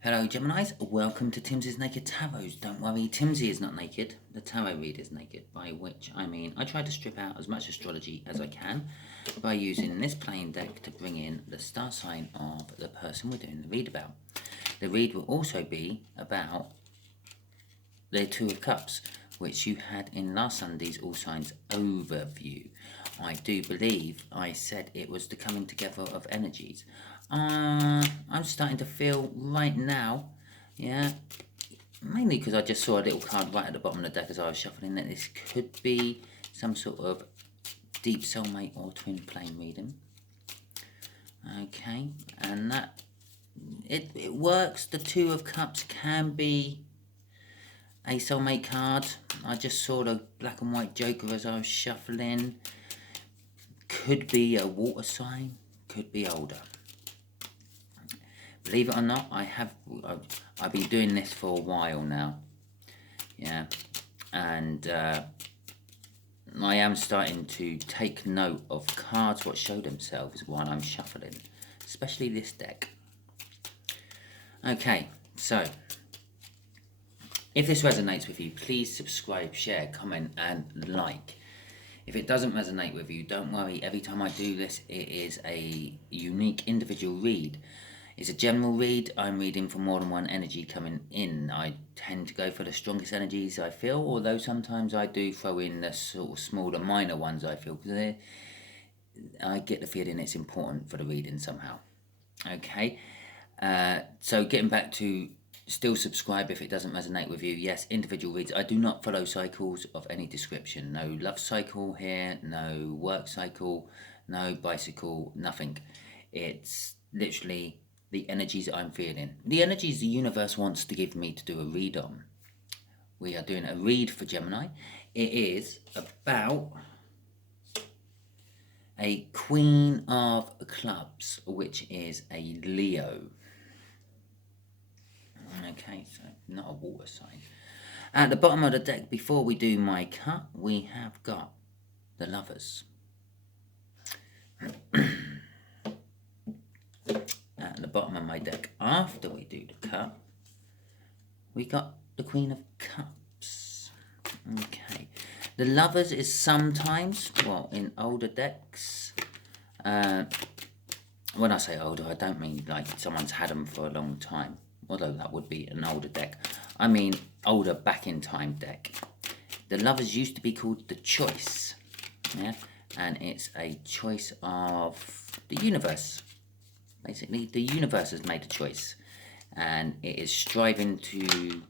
Hello Geminis, welcome to Timsy's Naked Tarot. Don't worry, Timsy is not naked, the tarot reader is naked, by which I mean I try to strip out as much astrology as I can by using this plain deck to bring in the star sign of the person we're doing the read about. The read will also be about the Two of Cups, which you had in last Sunday's All Signs overview. I do believe I said it was the coming together of energies. I'm starting to feel right now, yeah, mainly because I just saw a little card right at the bottom of the deck as I was shuffling, that this could be some sort of deep soulmate or twin flame reading. Okay, and that, it works. The Two of Cups can be a soulmate card. I just saw the black and white Joker as I was shuffling. Could be a water sign, could be older. Believe it or not, I've been doing this for a while now, yeah, and I am starting to take note of cards what show themselves while I'm shuffling, especially this deck. Okay, so if this resonates with you, please subscribe, share, comment and like. If it doesn't resonate with you, don't worry, every time I do this it is a unique individual read. It's a general read. I'm reading for more than one energy coming in. I tend to go for the strongest energies I feel, although sometimes I do throw in the sort of smaller, minor ones I feel, because I get the feeling it's important for the reading somehow. Okay, so getting back to still subscribe if it doesn't resonate with you. Yes, individual reads. I do not follow cycles of any description. No love cycle here, no work cycle, no bicycle, nothing. It's literally the energies I'm feeling. The energies the universe wants to give me to do a read on. We are doing a read for Gemini. It is about a Queen of Clubs, which is a Leo. Okay, so not a water sign. At the bottom of the deck, before we do my cut, we have got the Lovers. At the bottom of my deck, after we do the cut, we got the Queen of Cups. Okay, the Lovers is sometimes, well, in older decks, when I say older, I don't mean like someone's had them for a long time, although that would be an older deck. I mean older back in time deck. The Lovers used to be called the Choice, yeah, and it's a choice of the universe. Basically, the universe has made a choice, and it is striving to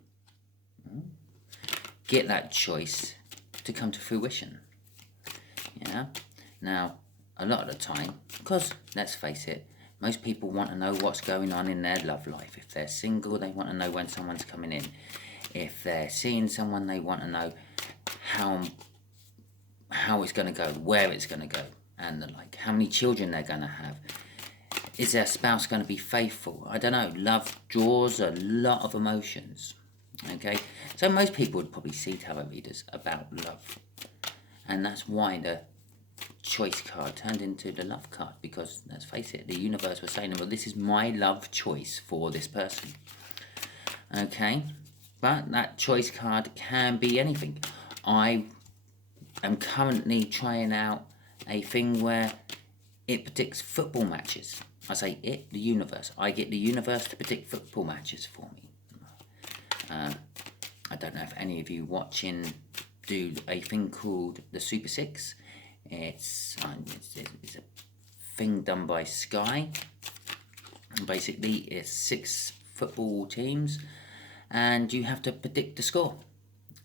get that choice to come to fruition. Yeah. Now, a lot of the time, because let's face it, most people want to know what's going on in their love life. If they're single, they want to know when someone's coming in. If they're seeing someone, they want to know how it's going to go, where it's going to go, and like how many children they're going to have. Is their spouse going to be faithful? I don't know. Love draws a lot of emotions. Okay, so most people would probably see tarot readers about love, and that's why the choice card turned into the love card, because let's face it, the universe was saying, well, this is my love choice for this person. Okay, but that choice card can be anything. I am currently trying out a thing where it predicts football matches. I say it, the universe. I get the universe to predict football matches for me. I don't know if any of you watching do a thing called the Super Six. It's a thing done by Sky. Basically, it's 6 football teams, and you have to predict the score.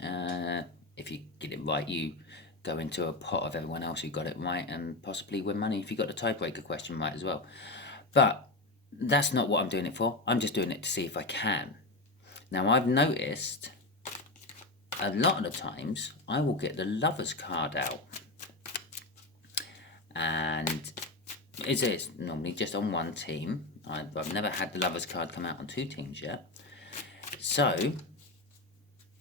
If you get it right, you go into a pot of everyone else who got it right and possibly win money if you got the tiebreaker question right as well. But that's not what I'm doing it for. I'm just doing it to see if I can. Now, I've noticed a lot of the times I will get the Lovers card out, and it's normally just on one team. I've never had the Lovers card come out on 2 teams yet. So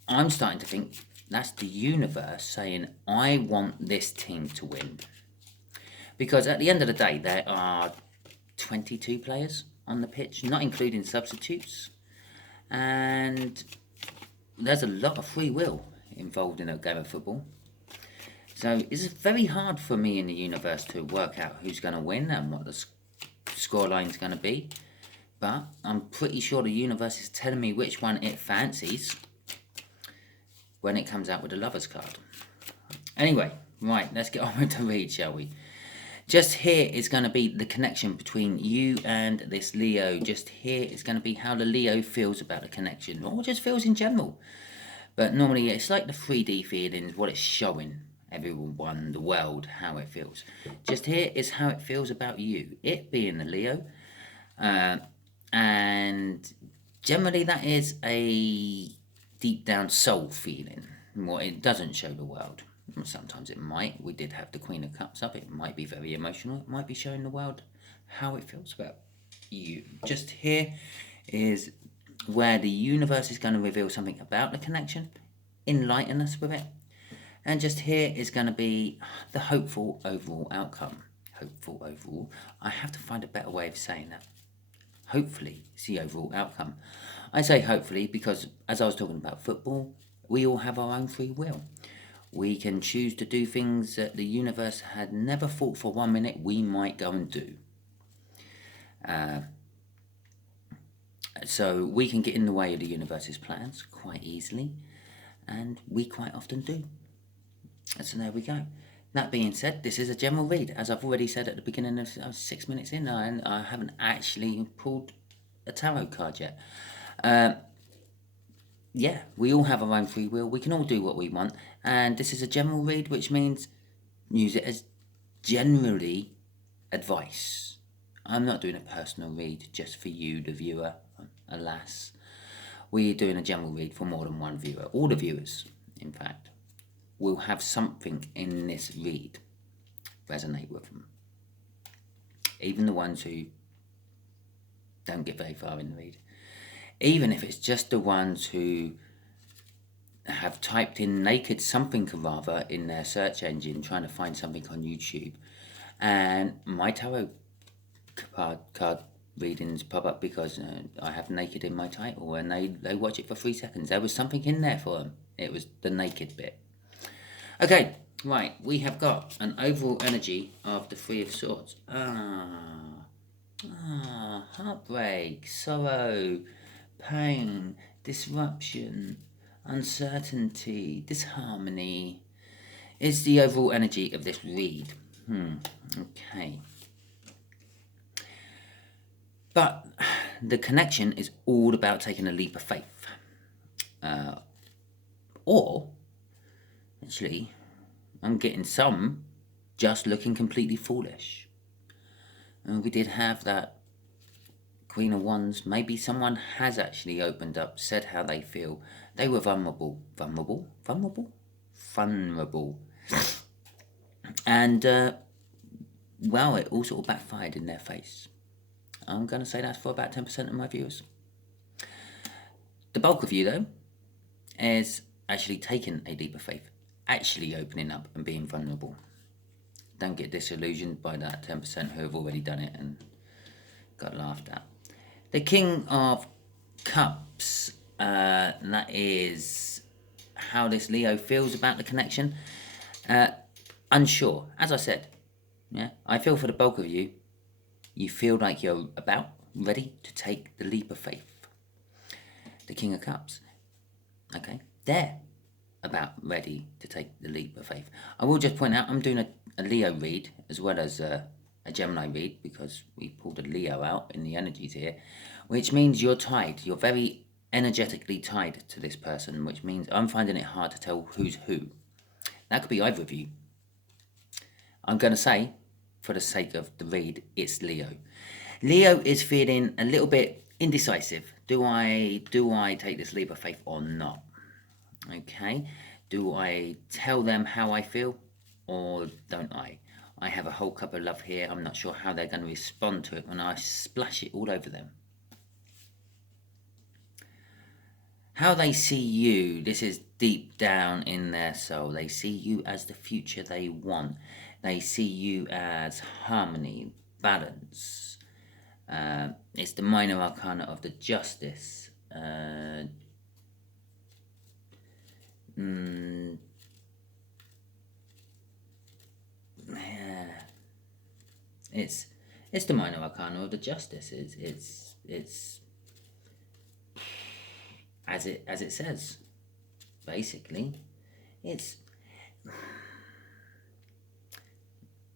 I'm starting to think that's the universe saying, I want this team to win. Because at the end of the day, there are 22 players on the pitch, not including substitutes. and there's a lot of free will involved in a game of football. So it's very hard for me in the universe to work out who's going to win and what the scoreline's going to be. But I'm pretty sure the universe is telling me which one it fancies when it comes out with the Lovers card. Anyway, right, let's get on with the read, shall we? Just here is going to be the connection between you and this Leo. Just here is going to be how the Leo feels about the connection, or just feels in general. But normally it's like the 3D feelings, what it's showing everyone, the world, how it feels. Just here is how it feels about you, it being the Leo. And generally that is a deep down soul feeling. What it doesn't show the world. Sometimes it might. We did have the Queen of Cups up. It might be very emotional. It might be showing the world how it feels about you. Just here is where the universe is going to reveal something about the connection, enlighten us with it. And just here is going to be the hopeful overall outcome. Hopeful overall. I have to find a better way of saying that. Hopefully, it's the overall outcome. I say hopefully because, as I was talking about football, we all have our own free will. We can choose to do things that the universe had never thought for 1 minute we might go and do. So we can get in the way of the universe's plans quite easily, and we quite often do. So there we go. That being said, this is a general read. As I've already said at the beginning of 6 minutes in, I haven't actually pulled a tarot card yet. Yeah, we all have our own free will. We can all do what we want. And this is a general read, which means use it as generally advice. I'm not doing a personal read just for you, the viewer, alas. We're doing a general read for more than one viewer. All the viewers, in fact, will have something in this read resonate with them. Even the ones who don't get very far in the read. Even if it's just the ones who have typed in naked something or rather in their search engine trying to find something on YouTube, and my tarot card readings pop up because I have naked in my title, and they watch it for 3 seconds. There was something in there for them. It was the naked bit. Okay, right, we have got an overall energy of the Three of Swords. Heartbreak, sorrow, pain, disruption, uncertainty, disharmony is the overall energy of this read. Okay. But the connection is all about taking a leap of faith. Or, actually, I'm getting some just looking completely foolish. And we did have that Queen of Wands. Maybe someone has actually opened up, said how they feel. They were vulnerable. And, well, it all sort of backfired in their face. I'm going to say that's for about 10% of my viewers. The bulk of you, though, is actually taking a leap of faith, actually opening up and being vulnerable. Don't get disillusioned by that 10% who have already done it and got laughed at. The King of Cups, that is how this Leo feels about the connection. Unsure, as I said. Yeah, I feel for the bulk of you. You feel like you're about ready to take the leap of faith. The King of Cups, okay, they're about ready to take the leap of faith. I will just point out I'm doing a Leo read as well as a Gemini read because we pulled a Leo out in the energies here, which means you're tied. You're very energetically tied to this person, which means I'm finding it hard to tell who's who. That could be either of you. I'm going to say, for the sake of the read, it's Leo. Leo is feeling a little bit indecisive. Do I take this leap of faith or not? Okay. Do I tell them how I feel or don't I? I have a whole cup of love here. I'm not sure how they're going to respond to it when I splash it all over them. How they see you, this is deep down in their soul. They see you as the future they want. They see you as harmony, balance. It's the minor arcana of the Justice. Yeah, it's the minor arcana of the justice. It's as it says. Basically, it's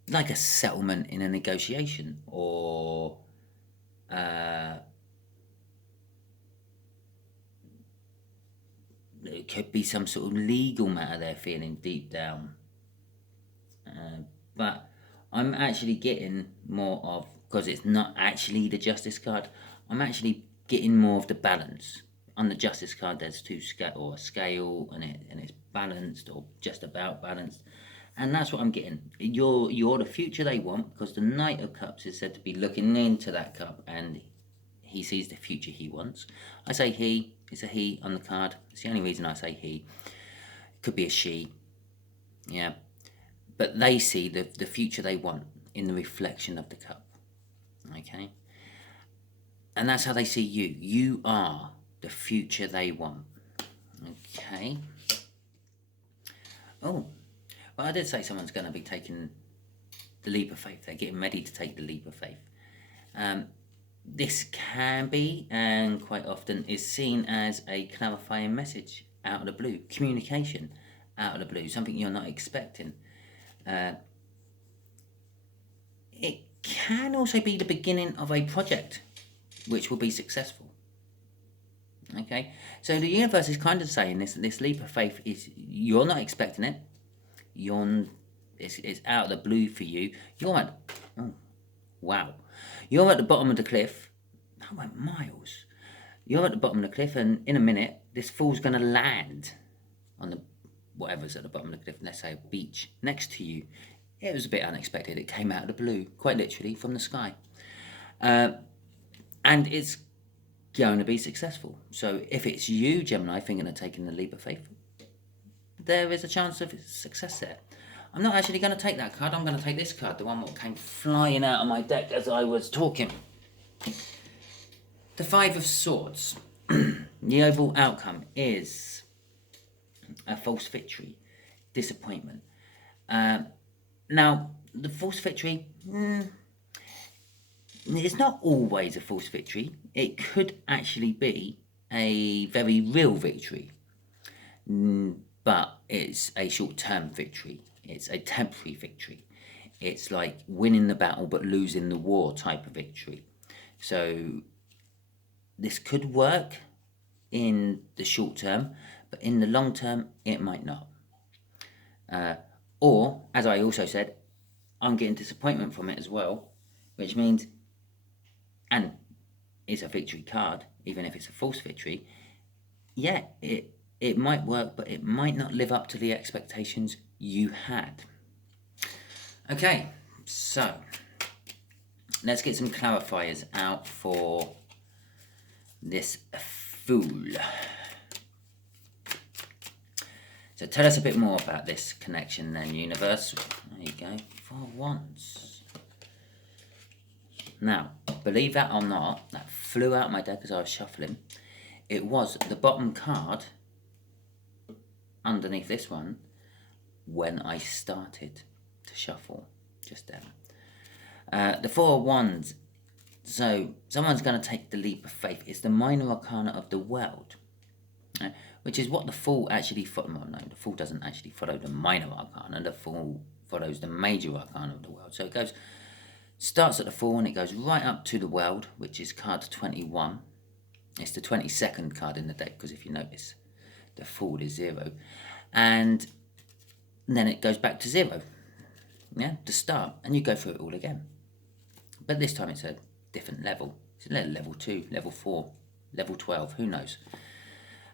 like a settlement in a negotiation, or it could be some sort of legal matter they're feeling deep down. But I'm actually getting more of, because it's not actually the justice card, I'm actually getting more of the balance. On the justice card, there's a scale, and it's balanced, or just about balanced, and that's what I'm getting. You're the future they want, because the Knight of Cups is said to be looking into that cup, and he sees the future he wants. I say he. It's a he on the card. It's the only reason I say he. It could be a she. Yeah. But they see the future they want in the reflection of the cup. Okay? And that's how they see you. You are the future they want. Okay? Oh, well, I did say someone's going to be taking the leap of faith. They're getting ready to take the leap of faith. This can be, and quite often is seen as, a clarifying message out of the blue. Communication out of the blue. Something you're not expecting. It can also be the beginning of a project which will be successful. Okay, so the universe is kind of saying this leap of faith is, you're not expecting it. It's out of the blue for you. You're at, oh, wow. You're at the bottom of the cliff. That went miles. You're at the bottom of the cliff, and in a minute, this fool's going to land on the whatever's at the bottom of the cliff. Let's say a beach next to you. It was a bit unexpected. It came out of the blue, quite literally, from the sky. And it's going to be successful. So if it's you, Gemini, thinking of taking the leap of faith, there is a chance of success there. I'm not actually going to take that card. I'm going to take this card, the one that came flying out of my deck as I was talking. The Five of Swords. The overall outcome is a false victory, disappointment. Now, the false victory, it's not always a false victory. It could actually be a very real victory, but it's a short-term victory. It's a temporary victory. It's like winning the battle but losing the war type of victory. So this could work in the short term, but in the long term, it might not. Or, as I also said, I'm getting disappointment from it as well, which means, and it's a victory card, even if it's a false victory, yeah, it might work, but it might not live up to the expectations you had. Okay, so let's get some clarifiers out for this fool. So tell us a bit more about this connection then, universe. There you go, 4 Wands. Now, believe that or not, that flew out my deck as I was shuffling. It was the bottom card underneath this one when I started to shuffle, just then. The 4 Wands. So, someone's going to take the leap of faith. It's the minor arcana of the world, which is what the Fool actually follows. Well, no, the Fool doesn't actually follow the minor arcana. The Fool follows the major arcana of the world. So it starts at the Fool and it goes right up to the World, which is card 21. It's the 22nd card in the deck, because if you notice, the Fool is 0. And then it goes back to 0, to start, and you go through it all again. But this time it's a different level. It's level 2, level 4, level 12, who knows.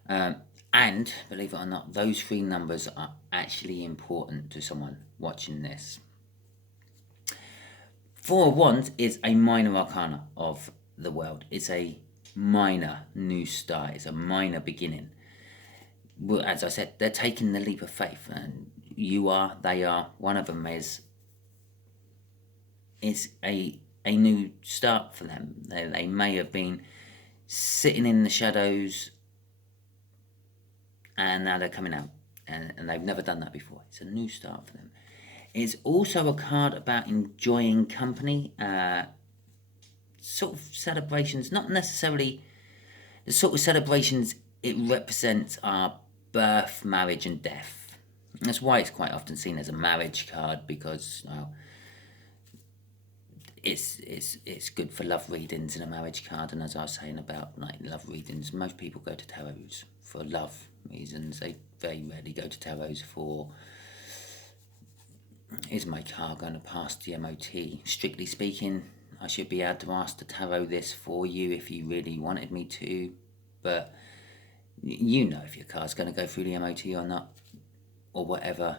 And, believe it or not, those 3 numbers are actually important to someone watching this. 4 of Wands is a minor arcana of the world. It's a minor new start. It's a minor beginning. Well, as I said, they're taking the leap of faith, and you are, they are, one of them is a new start for them. They may have been sitting in the shadows, and now they're coming out, and they've never done that before. It's a new start for them. It's also a card about enjoying company, sort of celebrations, not necessarily the sort of celebrations it represents are birth, marriage, and death. And that's why it's quite often seen as a marriage card, because it's good for love readings in a marriage card. And as I was saying about like love readings, most people go to tarots for love reasons. They very rarely go to tarots for, is my car going to pass the MOT? Strictly speaking, I should be able to ask the tarot this for you if you really wanted me to, but you know if your car's going to go through the MOT or not, or whatever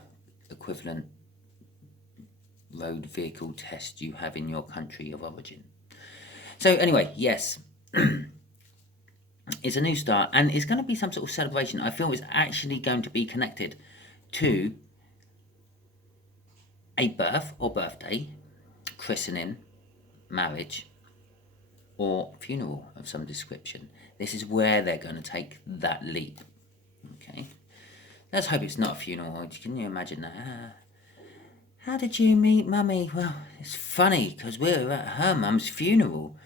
equivalent road vehicle test you have in your country of origin. So anyway, yes, it's a new start, and it's going to be some sort of celebration. I feel it's actually going to be connected to a birth or birthday, christening, marriage, or funeral of some description. This is where they're going to take that leap. Okay, let's hope it's not a funeral. Can you imagine that? How did you meet Mummy? Well, it's funny because we're at her mum's funeral.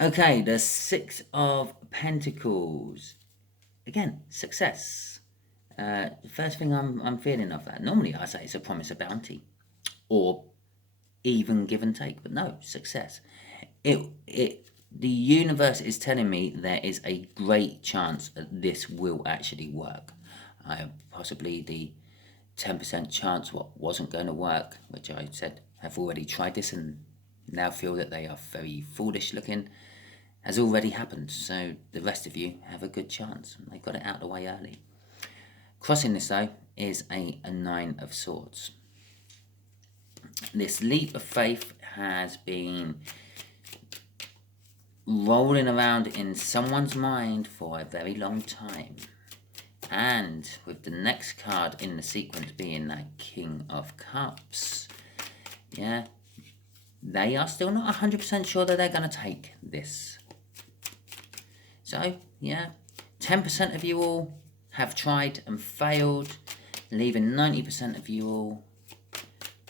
Okay, the Six of Pentacles. Again, success. The first thing I'm feeling of that. Normally I say it's a promise of bounty, or even give and take, but no, success. The universe is telling me there is a great chance that this will actually work. Possibly the 10% chance what wasn't going to work, which I said have already tried this and now feel that they are very foolish looking, has already happened. So the rest of you have a good chance. They got it out of the way early. Crossing this though is a Nine of Swords. This leap of faith has been rolling around in someone's mind for a very long time. And with the next card in the sequence being that King of Cups, yeah, they are still not 100% sure that they're going to take this. So, yeah, 10% of you all have tried and failed, leaving 90% of you all,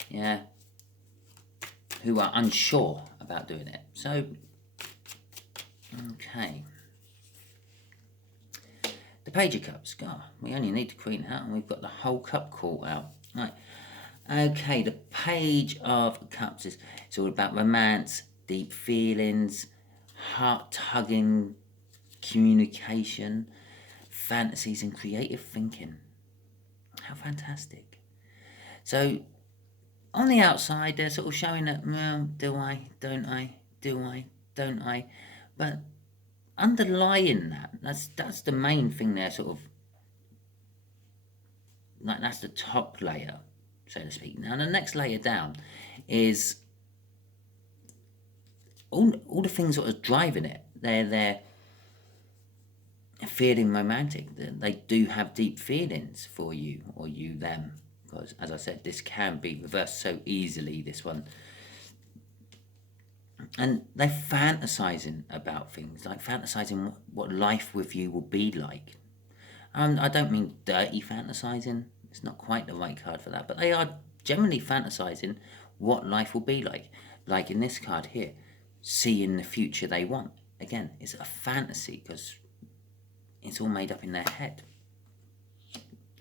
yeah, who are unsure about doing it. So, okay. The Page of Cups. God, we only need the Queen out and we've got the whole cup caught out. Right. Okay, the Page of Cups is it's all about romance, deep feelings, heart-tugging communication, fantasies and creative thinking. How fantastic. So, on the outside, they're sort of showing that, well, do I, don't I, do I, don't I? But underlying that, that's the main thing there, sort of, like that's the top layer, so to speak. Now, the next layer down is all the things that are driving it. They're feeling romantic. They do have deep feelings for you, or you them. Because, as I said, this can be reversed so easily, this one. And they're fantasizing about things, like fantasizing what life with you will be like. I don't mean dirty fantasizing. It's not quite the right card for that. But they are generally fantasizing what life will be like. Like in this card here, seeing the future they want. Again, it's a fantasy because it's all made up in their head.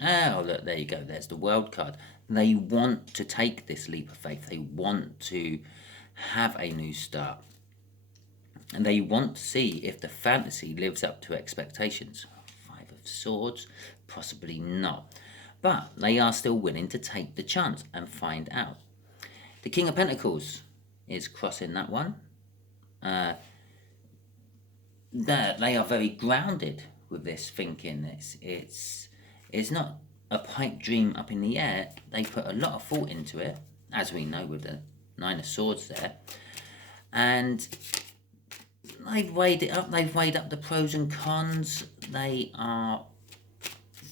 Oh, look, there you go. There's the World card. They want to take this leap of faith. They want to have a new start. And they want to see if the fantasy lives up to expectations. Five of Swords, possibly not. But they are still willing to take the chance and find out. The King of Pentacles is crossing that one. They are very grounded with this thinking. It's not a pipe dream up in the air. They put a lot of thought into it, as we know with the Nine of Swords there. And they've weighed it up. They've weighed up the pros and cons. They are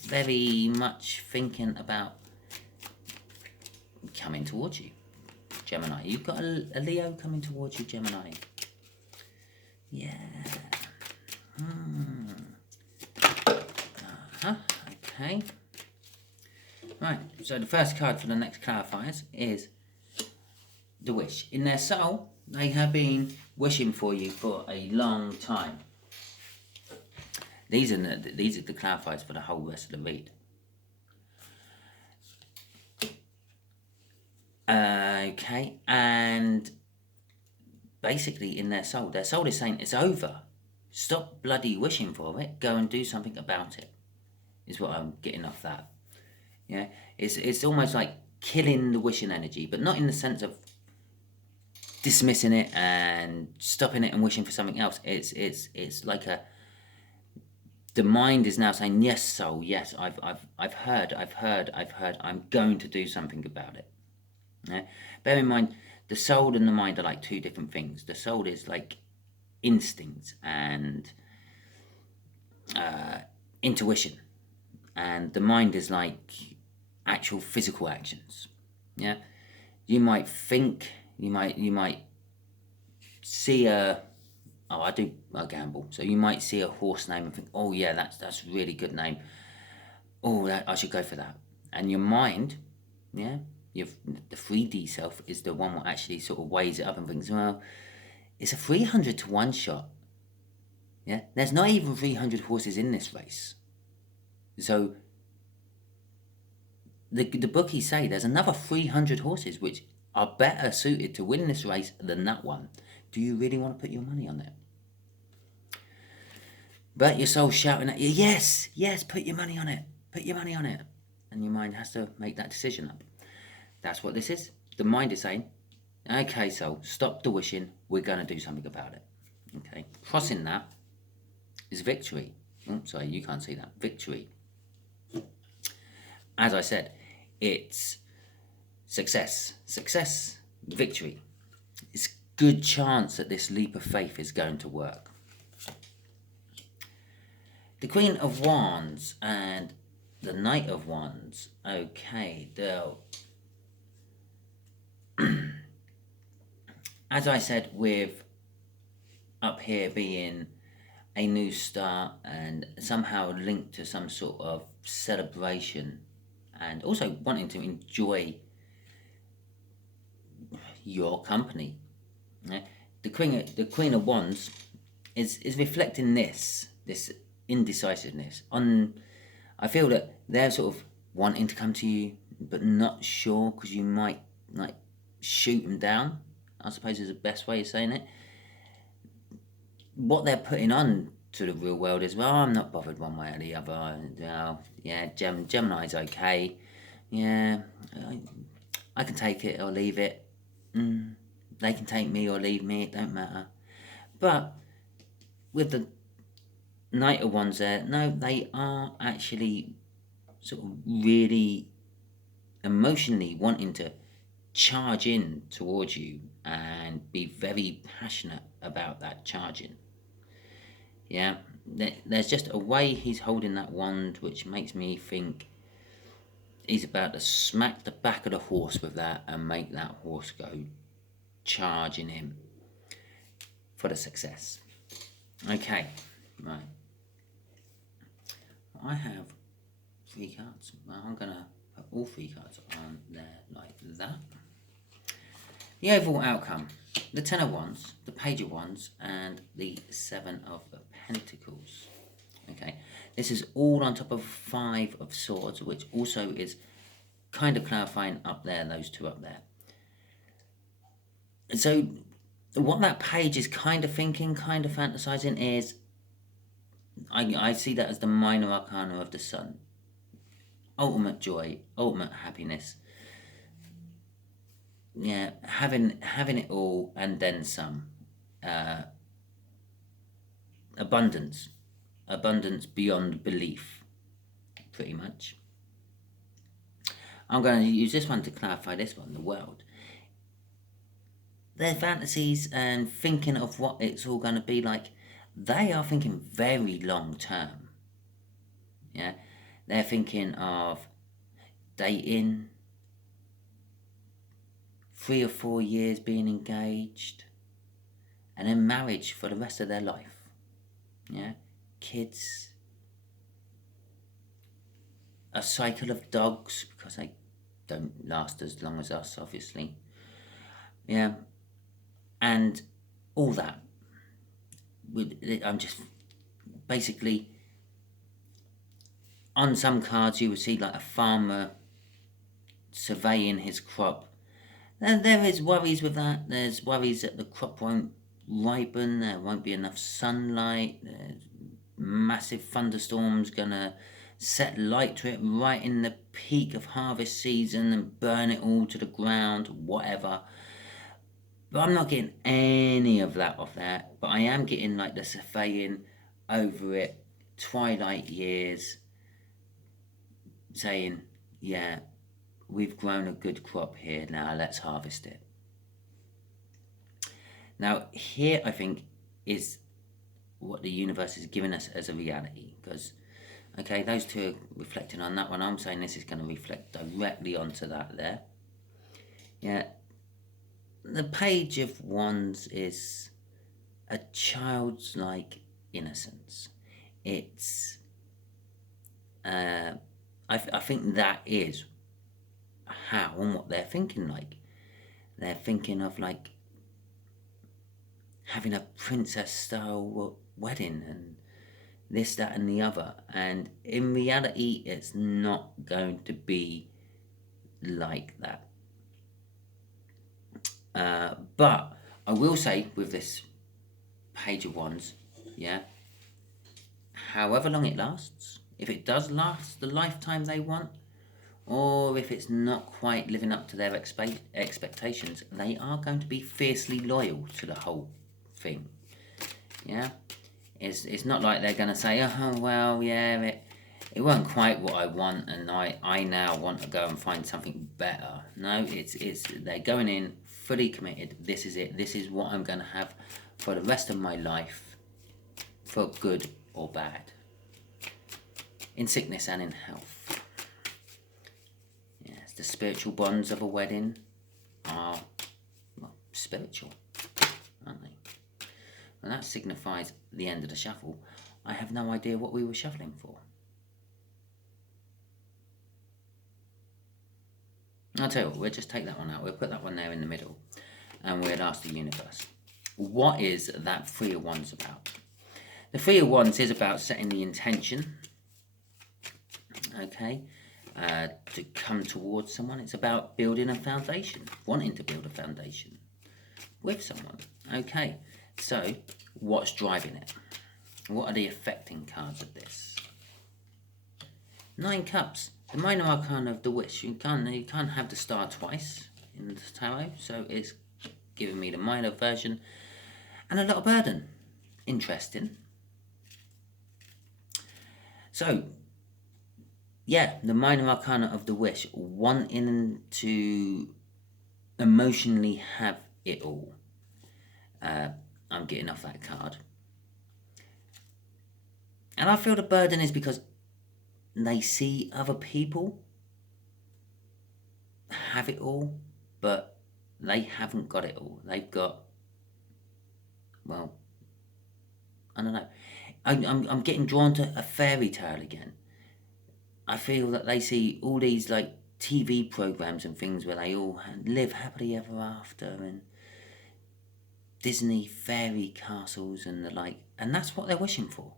very much thinking about coming towards you, Gemini. You've got a Leo coming towards you, Gemini. Yeah. Okay. Right, so the first card for the next clarifiers is the wish. In their soul, they have been wishing for you for a long time. These are the clarifiers for the whole rest of the read. Okay, and basically in their soul is saying it's over. Stop bloody wishing for it. Go and do something about it. Is what I'm getting off that. Yeah, it's almost like killing the wishing energy, but not in the sense of dismissing it and stopping it and wishing for something else. It's like the mind is now saying, yes, soul, yes, I've heard. I'm going to do something about it. Yeah? Bear in mind, the soul and the mind are like two different things. The soul is like instincts and intuition, and the mind is like actual physical actions. Yeah, you might think, you might see I gamble, so you might see a horse name and think, oh yeah, that's a really good name. Oh, I should go for that. And your mind, yeah, the 3D self is the one that actually sort of weighs it up and thinks, well, it's a 300 to 1 shot. Yeah, there's not even 300 horses in this race. So the bookies say there's another 300 horses which are better suited to win this race than that one. Do you really want to put your money on it? But your soul's shouting at you, yes, put your money on it. Put your money on it. And your mind has to make that decision up. That's what this is. The mind is saying, okay, soul, stop the wishing. We're going to do something about it. Okay. Crossing that is victory. Oh, sorry, you can't see that. Victory. As I said, it's success, victory. It's good chance that this leap of faith is going to work. The Queen of Wands and the Knight of Wands. Okay, as I said, with up here being a new start and somehow linked to some sort of celebration, and also wanting to enjoy your company. Yeah? The Queen of Wands is reflecting this indecisiveness. I feel that they're sort of wanting to come to you, but not sure because you might like shoot them down, I suppose is the best way of saying it. What they're putting on to the real world is, well, I'm not bothered one way or the other. Yeah, Gemini's okay. Yeah, I can take it or leave it. They can take me or leave me, it don't matter. But with the Knight of Wands there, no, they are actually sort of really emotionally wanting to charge in towards you and be very passionate about that charging. Yeah, there's just a way he's holding that wand which makes me think he's about to smack the back of the horse with that and make that horse go charging him for the success. Okay, right. I have 3 cards. Well, I'm going to put all 3 cards on there like that. The overall outcome, the 10 of Wands, the Page of Wands, and the 7 of Pentacles. Okay, this is all on top of 5 of Swords, which also is kind of clarifying up there, those 2 up there. So what that page is kind of thinking, kind of fantasizing is, I see that as the minor arcana of the sun. Ultimate joy, ultimate happiness. Yeah, having it all and then some. Abundance beyond belief, pretty much. I'm going to use this one to clarify this one, the world. Their fantasies and thinking of what it's all going to be like, they are thinking very long term. Yeah, they're thinking of dating, 3 or 4 years being engaged, and then marriage for the rest of their life. Yeah, kids, a cycle of dogs, because they don't last as long as us, obviously. Yeah, and all that. I'm just basically, on some cards you would see like a farmer surveying his crop. And there is worries with that. There's worries that the crop won't ripen, there won't be enough sunlight, there's massive thunderstorms gonna set light to it right in the peak of harvest season and burn it all to the ground, whatever. But I'm not getting any of that off that, but I am getting like the surveying over it, twilight years, saying, yeah, we've grown a good crop here, now let's harvest it. Now, here I think is what the universe is giving us as a reality, because, okay, those two are reflecting on that one. I'm saying this is going to reflect directly onto that there. Yeah, the Page of Wands is a childlike innocence. It's, I think that is how and what they're thinking like. They're thinking of like having a princess style wedding and this, that and the other, and in reality it's not going to be like that. But I will say with this Page of Wands, yeah, however long it lasts, if it does last the lifetime they want, or if it's not quite living up to their expectations, they are going to be fiercely loyal to the whole thing. Yeah, it's not like they're going to say, oh well, yeah, it wasn't quite what I want, and I now want to go and find something better. No, it's they're going in fully committed. This is it. This is what I'm going to have for the rest of my life, for good or bad, in sickness and in health. Yes, the spiritual bonds of a wedding are, well, spiritual, aren't they? And that signifies the end of the shuffle. I have no idea what we were shuffling for. I'll tell you what, we'll just take that one out. We'll put that one there in the middle, and we'll ask the universe, what is that Three of Wands about? The Three of Wands is about setting the intention, okay, to come towards someone. It's about building a foundation, wanting to build a foundation with someone. Okay, so what's driving it? What are the affecting cards of this? Nine Cups, the minor arcana of the Wish. You can't have the star twice in the tarot, so it's giving me the minor version. And a lot of burden. Interesting. So, yeah, the minor arcana of the Wish, wanting to emotionally have it all. I'm getting off that card. And I feel the burden is because they see other people have it all, but they haven't got it all. They've got, well, I don't know. I'm getting drawn to a fairy tale again. I feel that they see all these like TV programs and things where they all live happily ever after, and Disney fairy castles and the like, and that's what they're wishing for.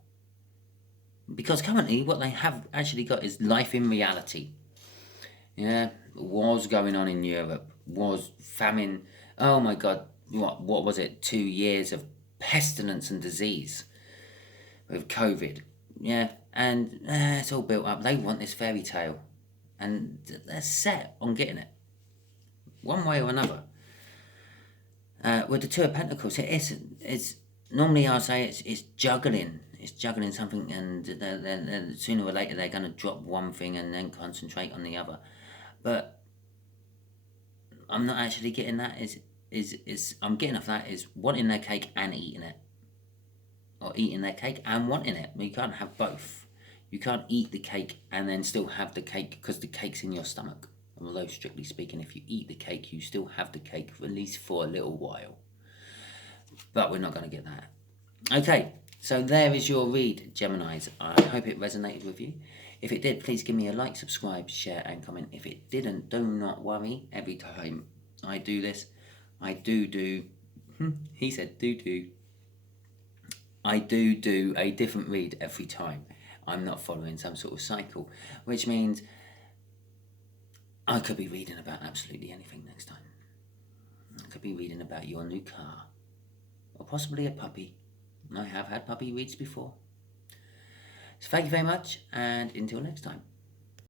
Because currently what they have actually got is life in reality. Yeah, wars going on in Europe, wars, famine, oh my god, what was it, 2 years of pestilence and disease with COVID. Yeah, and it's all built up. They want this fairy tale, and they're set on getting it, one way or another. With the Two of Pentacles, it's normally I'll say it's juggling. It's juggling something, and then sooner or later they're going to drop one thing and then concentrate on the other. But I'm not actually getting that. I'm getting off that is wanting their cake and eating it, or eating their cake and wanting it. You can't have both. You can't eat the cake and then still have the cake because the cake's in your stomach. Although strictly speaking, if you eat the cake, you still have the cake at least for a little while. But we're not going to get that. Okay, So there is your read, Geminis. I hope it resonated with you. If it did, please give me a like, subscribe, share and comment. If it didn't, do not worry. Every time I do this, I do. He said do. I do a different read every time. I'm not following some sort of cycle, which means I could be reading about absolutely anything next time. I could be reading about your new car, or possibly a puppy. I have had puppy reads before. So thank you very much, and until next time.